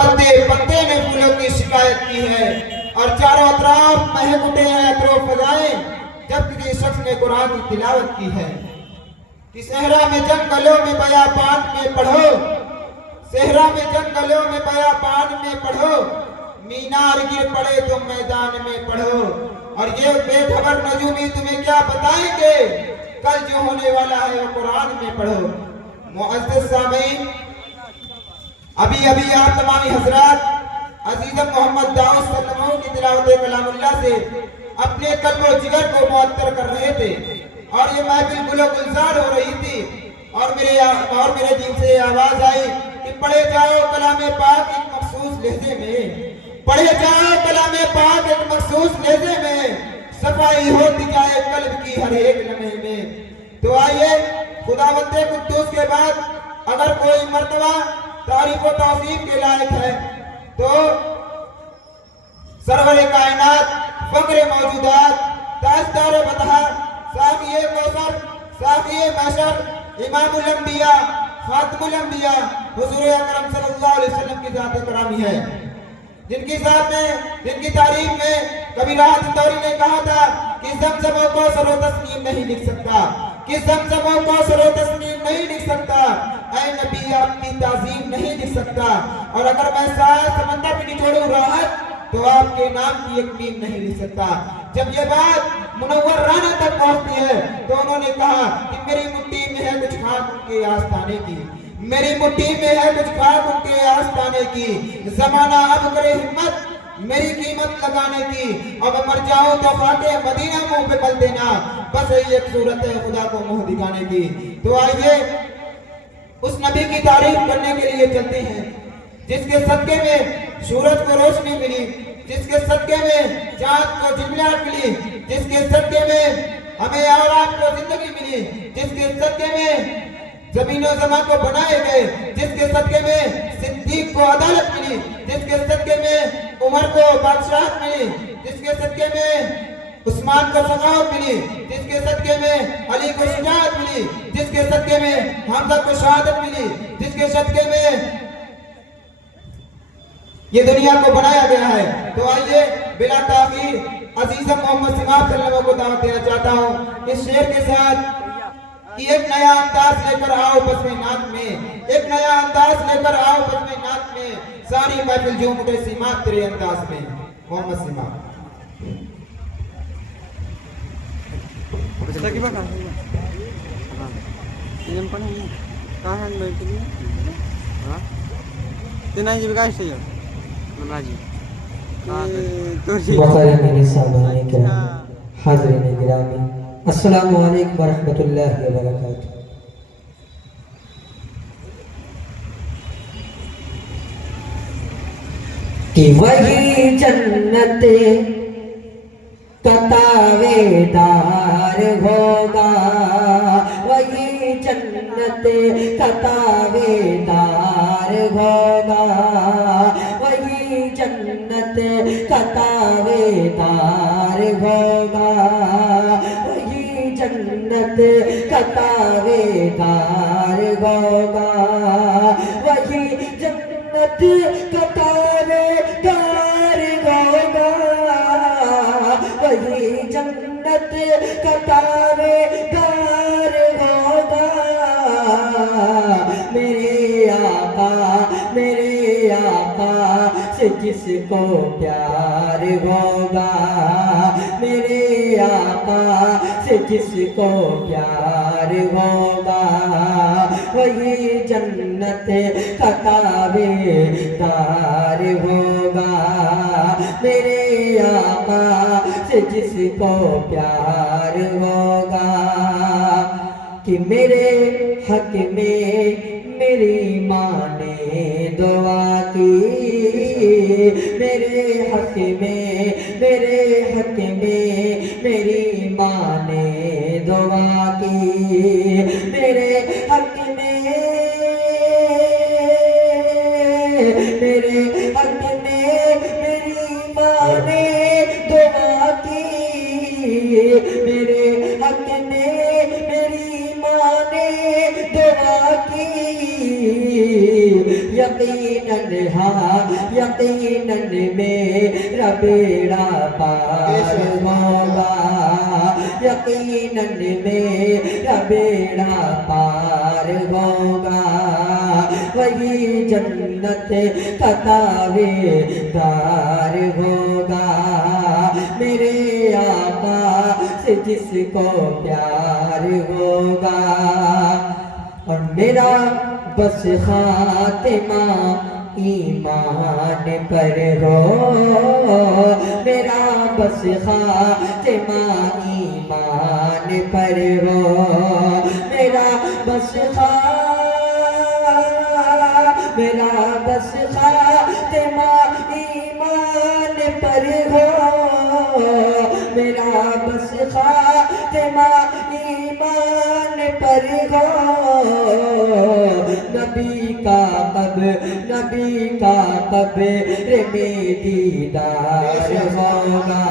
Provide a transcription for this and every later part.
पत्ते पत्ते ने फूलों की शिकायत की है और चारों तरफ महक उठे हैं अतरो फजाएं जब किसी शख्स ने कुरान की तिलावत की है। कि सहरा में जंगलों में बयाबान में पढ़ो, सहरा में जंगलों में बयाबान में पढ़ो, मीनार गिर पड़े तो मैदान में पढ़ो। और ये बेखबर नजूमी तुम्हें क्या बताएंगे, कल जो होने वाला है वो कुरान में पढ़ो। मुअज़्ज़िज़ सामीन, अभी अभी आप तमामी हजरात अजीज़ मोहम्मद दाऊद सल्लल्लाहु की तिलावत कलामुल्लाह से अपने कल्ब और जिगर को मुअत्तर कर रहे थे और ये महफिल गुलो गुलजार हो रही थी और मेरे दिल से आवाज आई कि पढ़े जाओ कलामे पाक एक मखसूस लहजे में, पढ़े जाओ कलामे पाक एक मखसूस लहजे में, सफाई होती जाए कल्ब की हर एक लम्हे में। तो आइए खुदावंदे कुद्दूस के बाद अगर कोई मर्तबा तारीफ व तौसीफ के लायक है तो सरवरे कायनात, फक्रे मौजूदात, ताजदार बतहा, साक़िए कौसर, साक़िए महशर, इमामुल अंबिया, खातमुल अंबिया हुज़ूर अकरम सल्लल्लाहु अलैहि वसल्लम की ज़ात करामी है, जिनकी ज़ात में, जिनकी तारीफ में कभी राहत इंदौरी ने कहा था कि ज़मज़म को सरो तस्नीम नहीं लिख सकता, कि ज़मज़म को सरो तस्नीम नहीं लिख सकता, ऐ नबी आपकी ताज़ीम नहीं लिख सकता। और अगर मैं साया समंदर में निचोड़ूं राहत तो आपके नाम की एक मीम नहीं लिख सकता। जब ये बात मुनव्वर राना तक पहुंचती है तो उन्होंने कहा कि मेरी मुट्ठी में है कुछ खाक उनके आस्ताने की, मेरी मुट्ठी में है कुछ खाक उनके आस्ताने की, जमाना अब करे हिम्मत मेरी कीमत लगाने की, अब मर जाऊं तो फाटे मदीना मुंह पे पल देना, बस यही एक सूरत है खुदा को मुंह दिखाने की। तो आइए उस नबी की तारीफ करने के लिए चलते हैं जिसके सदके में सूरज को रोशनी मिली, जिसके सदके में चांद को झिलमिलाहट मिली, जिसके सदके में हमें और आपको जिंदगी मिली, जिसके सदके में जमीनों जमा को बनाए गए, जिसके सदके में सिद्दीक को अदालत मिली, जिसके सदके में उमर को बादशाहत मिली, जिसके सदके में उस्मान को सगावत मिली, जिसके सदके में अली को शुजाअत मिली, जिसके सदके में हमजा को शहादत मिली, जिसके सदके में ये दुनिया को बनाया गया है। तो आइए बिला ताखीर अजीज मोहम्मद सिमात सल्लल्लाहु को दावत देना चाहता हूँ इस शेर के साथ कि एक नया अंदाज लेकर आओ बज़्म नात में, एक नया अंदाज लेकर आओ बज़्म नात में, सारी महफिल झूम उठे सिमात तेरे अंदाज में। Mohammad सिमात kita gimana? Yang paling tahan baik ini, tina juga guys ya, menaji. वक़ार सामाने के हाज़िरीन गिरामी, अस्सलामु अलैकुम व रहमतुल्लाहि व बरकातुहू। कि वही जन्नते का तावेदार होगा, वही जन्नत का तावेदार होगा, वही जन्नत का तावेदार होगा, वही जन्नत का तावेदार होगा, वही जन्नत का तावेदार होगा, वही जन्नत का तावेदार होगा। मेरे आका से जिसको प्यार होगा, मेरे आका से जिसको प्यार होगा, वही जन्नत का तावेदार होगा। मेरे आका से जिसको प्यार होगा कि मेरे हक में मेरी माँ ने दुआ की, मेरे हक में मेरी माँ ने दुआ की, मेरे हक में मेरी माँ ने दुआ की, मेरे हक में मेरी माँ ने दुआ की। यकीनन तन्हा यकीनन मेरा बेड़ा पार होगा, यकीनन मेरा बेड़ा पार होगा, वही जन्नत का तावेदार होगा। मेरे आका से जिसको प्यार होगा और मेरा बस खातिमा ईमान पर हो, मेरा बस खातिमा ईमान पर हो, मेरा बस खातिमा ईमान पर हो, मेरा बस खातिमा ईमान पर हो। नबी का कब्र में दीदार होगा,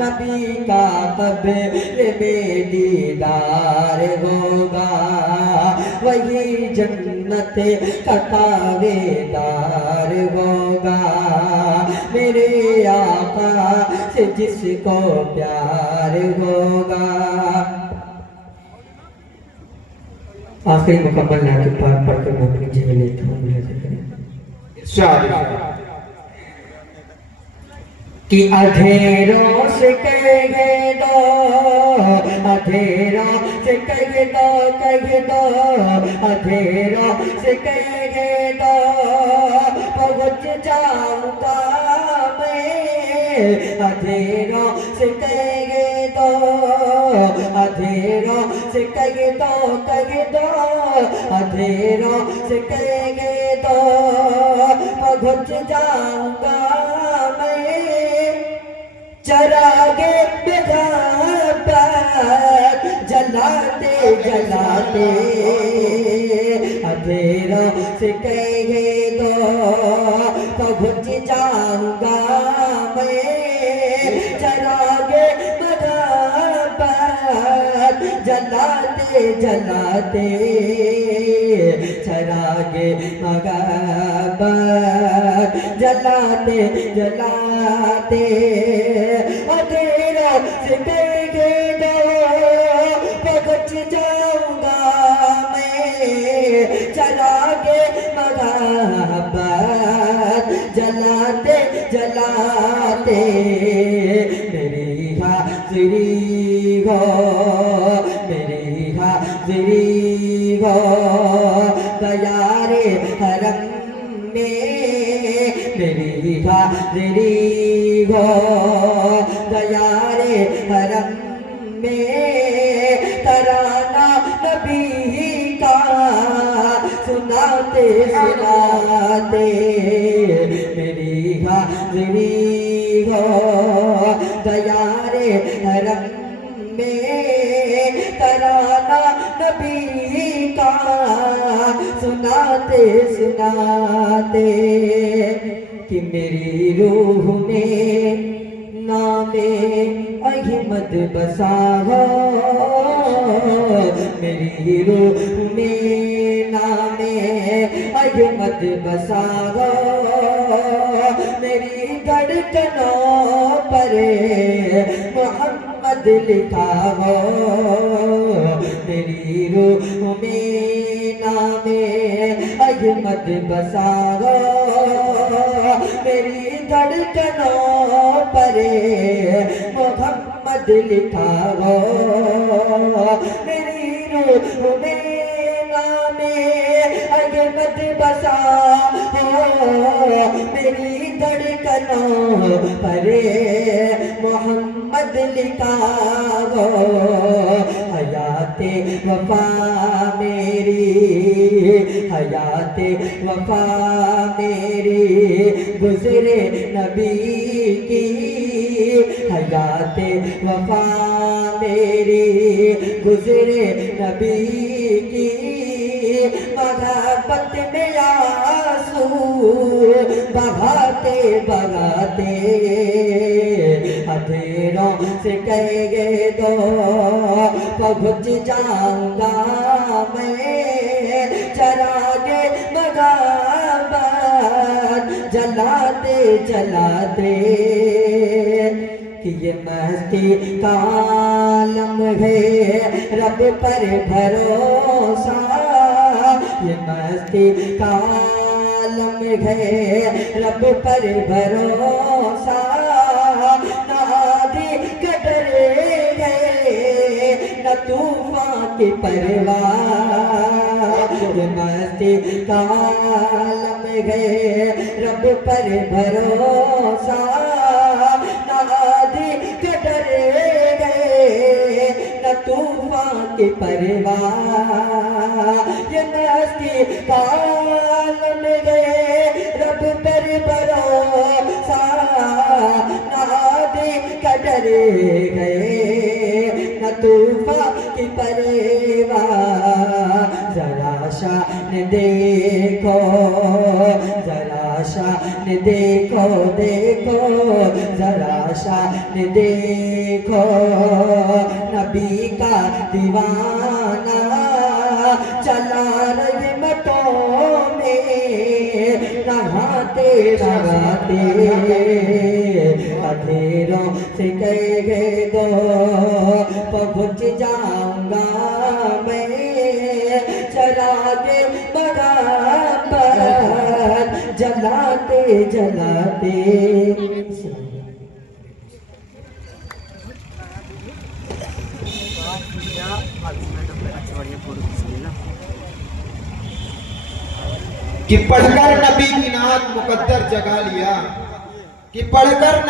नबी का कब्र में दीदार होगा, वही जन्नत का तावेदार होगा। मेरे आका से जिसको प्यार होगा। आखिरी मुकम्मल नाते पाक पढ़कर मैं अपनी जगह लेता हूँ। कि अधेरों से कह दो, अधेरों से कह दो, अधेरों से कह दो, पहुँच जाऊंगा मैं। अधेरों से कह दो, अधेरों से कह दो, अधेरों से कह दो, पहुँच जाऊंगा चरागे बेघर जलाते जलाते। अधेरों से कह दो पहुँच जाऊंगा मैं चरागे बेघर जलाते जलाते। चरागे मगाबा जलाते जलाते। अधेरों से कह दो पहुँच जाऊंगा मैं चरागे मगाबा जलाते जलाते। मेरी हाज़िरी हो, मेरी हाज़िरी हो दयारे हरम में। मेरी हाज़िरी हो दयारे हरम में। तराना नबी का सुनाते सुनाते। मेरी हाज़िरी हो दयारे हरम में। तराना नबी का सुनाते सुनाते। कि मेरी रूह में नामे अहमद बसा हो, मेरी रूह में नामे अहमद बसा हो। मेरी धड़कनों पर मोहम्मद लिखा हो। मेरी रूह में नामे अहमद बसा हो। मेरी धड़कनों पर मोहम्मद लिखा हो। मेरी रूह में नामे अहमद बसा हो। मेरी धड़कनों पर मोहम्मद लिखा हो। हयाते वफा मेरी, हयाते वफा मेरी गुज़रे नबी की। हयाते वफा मेरी गुज़रे नबी की। मोहब्बत में आंसू बहाते बहाते। अधेरों से कह दो पहुँच जाऊंगा मैं चरागे मगाबा जलाते जलाते कि ये मस्ती का आलम है रब पर भरोसा, ये मस्ती का आलम है रब पर भरोसा, ना आगे कटरे गए न तूफान की परवाह, ये मस्ती का आलम है रब पर भरोसा, ना आगे कटरे गए न तूफान की परवाह, ये मस्ती का आलम है रब पर भरोसा, ना आगे कटरे गए न तूफान की परवाह। जरा शान देखो, जरा शान देखो, देखो जरा शान देखो, नबी का दीवाना चला रहे मटों में, नहाते नहाते अधेरों से कह गए दो पहुँच जाऊंगा मैं, चरागे बराबर जलाते जलाते। कि पढ़कर नबी की नात मुकद्दर जगा लिया, कि पढ़कर